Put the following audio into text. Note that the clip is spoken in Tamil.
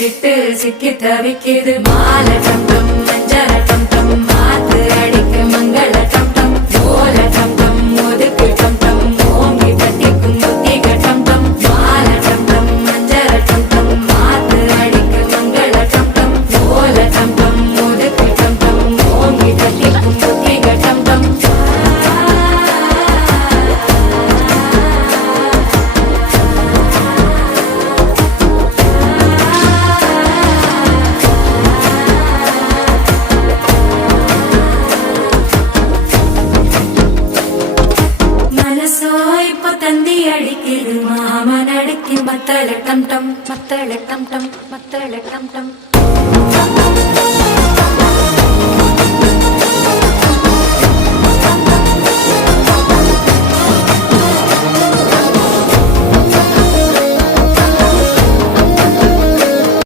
விட்டு சிக்கி தவிக்குது மாலை டம் டம் மஞ்சள டம் டம் மாத்து அடிக்க மங்கள டம் டம் ஓல டம் டம் ஒதுக்கு டம் டம் ஓங்கி தட்டிக்கும் புத்திக டம் டம் மாலை டம் டம் மஞ்சள டம் டம் மாத்து அடிக்க மங்கள டம் டம் ஓல டம் டம் ஒதுக்கு டம் டம் ஓங்கி தட்டிக்கும் புத்திக டம் டம் தந்தி அடிக்குது மாமன் அடிக்கு மத்தள டம் டம் மத்தள டம் டம் மத்தள டம் டம்